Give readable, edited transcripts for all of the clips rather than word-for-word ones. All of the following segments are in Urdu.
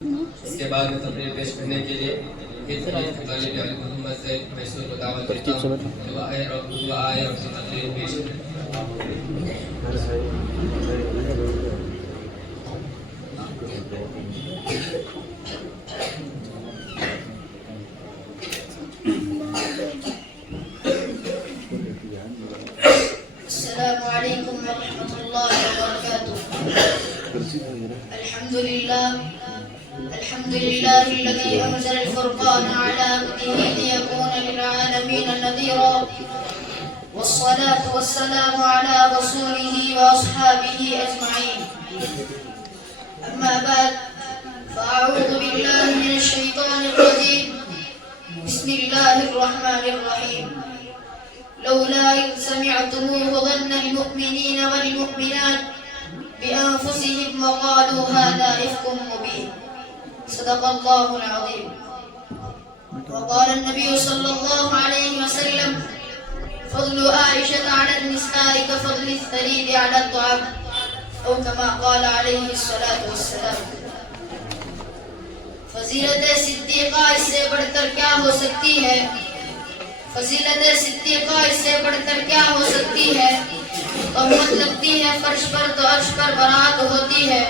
اس کے بعد میں تقریر پیش کرنے کے لیے طالب علم محمد زید میسور کو دعوت دیتا ہوں کہ وہ آئے اور اپنی تقریر پیش کریں۔ السلام علیکم ورحمۃ اللہ وبرکاتہ۔ الحمد لله الذي أنزل الفرقان على عبده ليكون للعالمين نذيرا، والصلاة والسلام على رسوله وأصحابه أجمعين، أما بعد، فأعوذ بالله من الشيطان الرجيم، بسم الله الرحمن الرحيم، لولا إذ سمعتموه ظن المؤمنين والمؤمنات بأنفسهم وقالوا هذا إفك مبين، صدق الله العظيم۔ وقال النبي صلى الله عليه وسلم: فضل عائشة على النساء كفضل الثريد على الطعام، أو كما قال عليه الصلاة والسلام۔ فضیلت صدیقہ اس سے بڑھ کر کیا ہو سکتی ہے؟ فضیلت صدیقہ اس سے بڑھ کر کیا ہو سکتی ہے؟ تہمت لگتی ہے فرش پر تو عرش پر برات ہوتی ہے،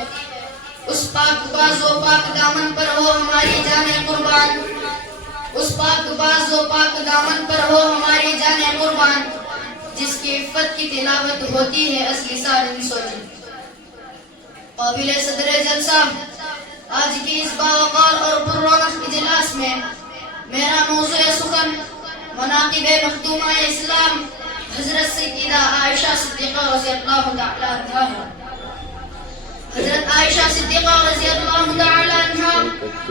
اس پاک باز و پاک دامن پر ہو ہماری جان قربان، اس پاک باز و پاک دامن پر ہو ہماری جان قربان، جس کی عفت کی تلاوت ہوتی ہے اصلی سارن سوچن۔ قابل صدر جلسہ، آج کی اس باوقار اور پررونق اجلاس میں میرا موضوع سخن مناقب مخدومہ اسلام حضرت سیدہ عائشہ صدیقہ رضی اللہ تعالی عنہا ہے۔ حضرت عائشہ صدیقہ رضی اللہ تعالی عنہا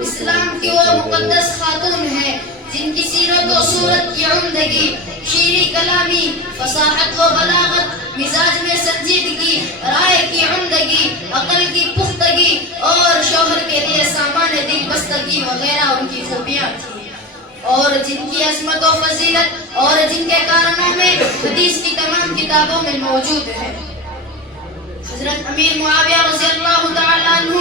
اسلام کی وہ مقدس خاتون ہے جن کی سیرت و صورت کی عمدگی، شیریں کلامی، فصاحت و بلاغت، مزاج میں سنجیدگی، رائے کی عمدگی، عقل کی پختگی اور شوہر کے لیے سامان دل بستگی وغیرہ ان کی خوبیاں تھیں، اور جن کی عظمت و فضیلت اور جن کے کارنامے حدیث کی تمام کتابوں میں موجود ہے۔ حضرت امیر معاویہ رضی اللہ تعالی عنہ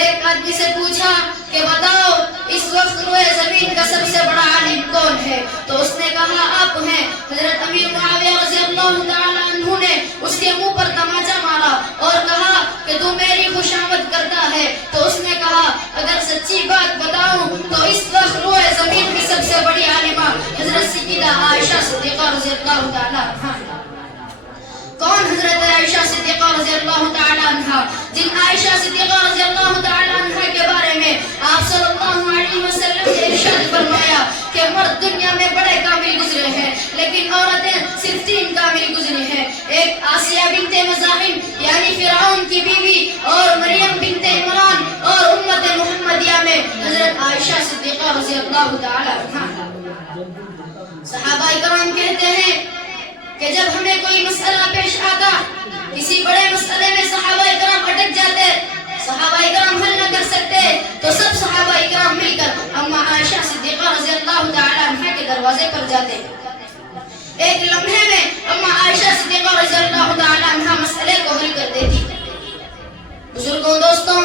ایک آدمی سے پوچھا کہ بتاؤ اس وقت روئے زمین کا سب سے بڑا عالم کون ہے؟ تو اس نے کہا آپ ہیں۔ حضرت امیر معاویہ رضی اللہ تعالی عنہ نے اس کے منہ پر تماچا مارا اور کہا کہ تو میری خوشامد کرتا ہے؟ تو اس نے کہا اگر سچی بات بتاؤں تو اس وقت روئے زمین کی سب سے بڑی عالمہ حضرت سیدہ عائشہ صدیقہ رضی اللہ تعالی عنہا۔ کون حضرت عائشہ صدیقہ رضی اللہ تعالی عنہا؟ جن عائشہ صدیقہ رضی اللہ تعالی عنہا کے بارے میں آپ صلی اللہ علیہ وسلم نے ارشاد فرمایا کہ مرد دنیا میں بڑے کامل گزرے ہیں لیکن عورتیں صرف 3 کامل گزری ہیں، ایک آسیہ بنت مزاحم یعنی فرعون کی بیوی، اور مریم بنت عمران، اور امت محمدیہ میں حضرت عائشہ صدیقہ رضی اللہ تعالی عنہا۔ صحابہ کرام کہتے ہیں کہ جب ہمیں کوئی مسئلہ پیش آتا، کسی بڑے مسئلے میں صحابہ کرام اٹک جاتے، صحابہ کرام حل نہ کر سکتے، تو سب صحابہ کرام مل کر اما عائشہ صدیقہ رضی اللہ تعالی عنہا کے دروازے پر جاتے۔ ایک لمحے میں اما عائشہ صدیقہ رضی اللہ تعالی عنہا مسئلے کو حل کر دیتی۔ بزرگوں، دوستوں،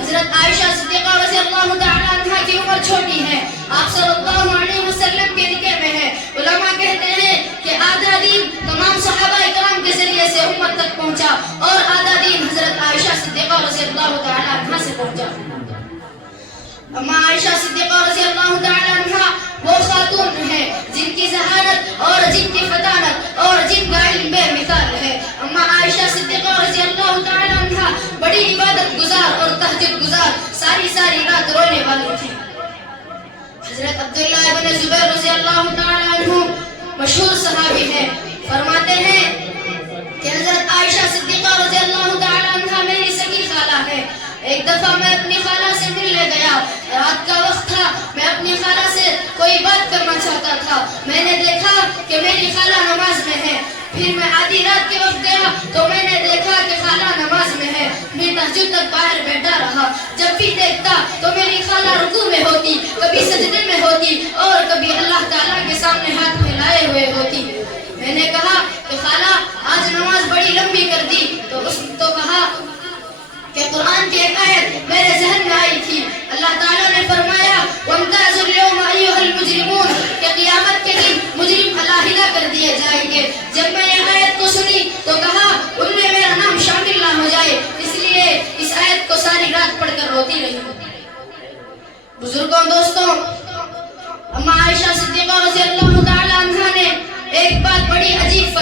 حضرت عائشہ صدیقہ رضی اللہ تعالی عنہا کی عمر چھوٹی ہے، آپ صلی اللہ علیہ وسلم کے نکاح میں ہے۔ علماء کہتے ہیں کہ آدھا دین تمام صحابہ کرام کے ذریعے سے امت تک پہنچا اور آدھا دین حضرت عائشہ صدیقہ رضی اللہ تعالی عنہا سے پہنچا۔ اما عائشہ صدیقہ رضی اللہ تعالی عنہا وہ خاتون ہے جن کی ذہانت اور جن کی فطانت اور جن کا علم بے مثال ہے۔ اما عائشہ صدیقہ رضی اللہ تعالی عنہا بڑی عبادت گزار اور تہجد گزار، ساری رات رونے والی تھی۔ حضرت عبداللہ ابن زبیر رضی اللہ تعالی عنہ مشہور صحابی ہیں، فرماتے ہیں کہ حضرت عائشہ صدیقہ رضی اللہ تعالی عنہ میری سگی خالہ ہے۔ ایک دفعہ میں اپنی خالہ سے ملنے گیا، رات کا وقت تھا، میں اپنی خالہ سے کوئی بات کرنا چاہتا تھا، میں نے دیکھا کہ میری خالہ نماز میں ہے، پھر میں آدھی رات کے وقت گیا تو میں نے دیکھا کہ خالہ نماز میں ہے، میں تہجد تک باہر بیٹھا رہا، جب بھی دیکھتا تو میری خالہ رکوع میں ہوتی، کبھی سجدے میں ہوتی اور کبھی اللہ تعالیٰ کے سامنے ہاتھ پھیلائے ہوئے ہوتی۔ میں نے کہا کہ خالہ آج نماز بڑی لمبی کر دی، تو کہا کہ قرآن کی ایک آیت میرے ذہن میں آئی تھی. اللہ تعالیٰ نے فرمایا وَامْتَازُوا الْيَوْمَ أَيُّهَا الْمُجْرِمُونَ کہ قیامت کے دن مجرم علیحدہ کر دیے جائیں گے. جب میں یہ آیت کو سنی تو کہا ان میں میرا نام شامل نہ ہو جائے، اس لیے اس آیت کو ساری رات پڑھ کر روتی رہی. بزرگوں دوستوں، اما عائشہ صدیقہ رضی اللہ تعالی عنہ نے ایک بات بڑی عجیب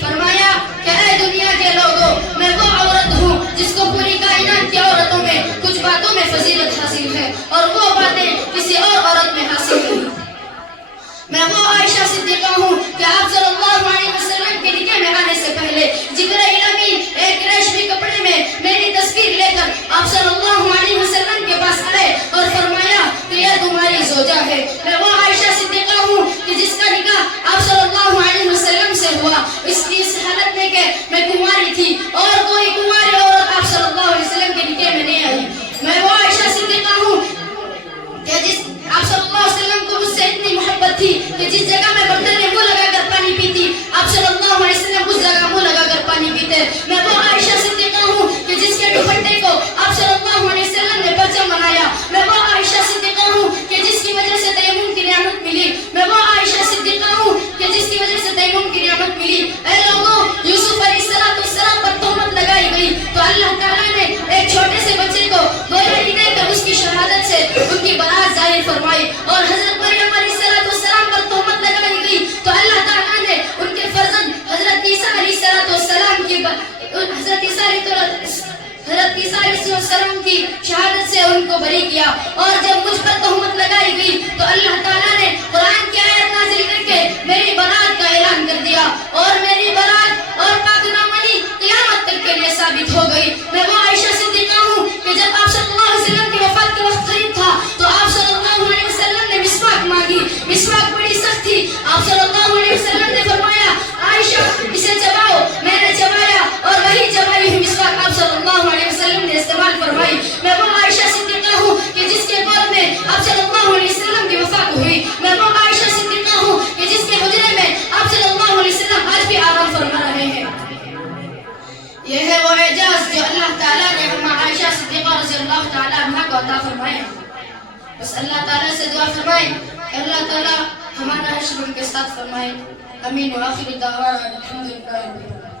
فرمایا کہ اے دنیا کے لوگوں، میں وہ عورت ہوں جس کو پوری کائنات کی عورتوں میں کچھ باتوں میں فضیلت حاصل ہے اور وہ باتیں کسی اور عورت میں حاصل نہیں. میں وہ عائشہ صدیقہ ہوں کہ آپ صلی اللہ علیہ وسلم کے نکاح میں آنے سے پہلے جبرائیل امین ایک ریشمی کپڑے میں میری تصویر لے کر آپ صلی اللہ علیہ وسلم کے پاس آئے اور فرمایا کہ یہ تمہاری زوجہ ہے. میں وہ عائشہ صدیقہ ہوں کہ جس کا نکاح آپ صلی اللہ علیہ وسلم سے ہوا اس حالت میں کہ میں کنواری تھی اور کوئی کنواری عورت آپ صلی اللہ علیہ وسلم کے نکاح میں نہیں آئی. میں وہ عائشہ صدیقہ ہوں کہ جس آپ صلی اللہ علیہ وسلم کو مجھ سے اتنی محبت تھی کہ جس جگہ میں برتن میں منہ لگا کر پانی پیتی آپ صلی اللہ علیہ وسلم اس جگہ منہ لگا کر پانی پیتے. میں وہ عائشہ صدیقہ ہوں کہ جس کے دوپٹے کو آپ صلی اللہ علیہ وسلم نے پرچم بنایا. میں وہ عائشہ صدیقہ ہوں کہ جس کی وجہ سے تیمم کی نعمت ملی. میں وہ عائشہ صدیقہ ہوں کہ جس کی وجہ سے تیمم کی نعمت ملی. اے لوگوں، یوسف علیہ السلام پر تہمت لگائی گئی تو اللہ تعالیٰ نے ایک چھوٹے سے بچے کو گویا دے کر اس کی شہادت سے ان کی برات ظاہر فرمائی. اور حضرت مریم علیہ السلام پر تہمت لگائی گئی تو اللہ تعالیٰ نے ان کے فرزند حضرت عیسیٰ علیہ السلام کی شہادت سے ان کو بری کیا. اور جب مجھ پر تہمت لگائی گئی تو اللہ تعالیٰ نے قرآن کی آیت نازل کر کے میری برات کا اعلان کر دیا اور میری برات اور پاک دامنی قیامت تک کے لیے ثابت ہو گئی. میں وہ عائشہ صدیقہ ہوں کہ جب آپ صلی اللہ علیہ وسلم کی وفات کے وقت قریب تھا تو آپ صلی اللہ علیہ وسلم نے مسواک مانگی. مسواک بڑی سخت تھی. آپ صلی اللہ علیہ وسلم نے فرمایا عائشہ اسے چباؤ. میں نے چبایا اور وہی چبائی ہوئی مسواک آپ صلی اللہ علیہ وسلم نے استعمال فرمائی. میں وہ عائشہ صدیقہ ہوں کہ جس کے گود میں آپ صلی اللہ علیہ وسلم کی وفات ہوئی. میں وہ عائشہ صدیقہ ہوں کہ جس کے حجرے میں آپ صلی اللہ علیہ وسلم آج بھی آرام فرما رہے ہیں. یہ ہے وہ اعجاز جو اللہ تعالیٰ نے اما عائشہ صدیقہ رضی اللہ تعالیٰ عنہ کو عطا فرمائے. بس اللہ تعالیٰ سے دعا فرمائیں کہ اللہ تعالیٰ ہمارا حشر ان کے ساتھ فرمائے. امین. وآخر دعوانا الحمدللہ.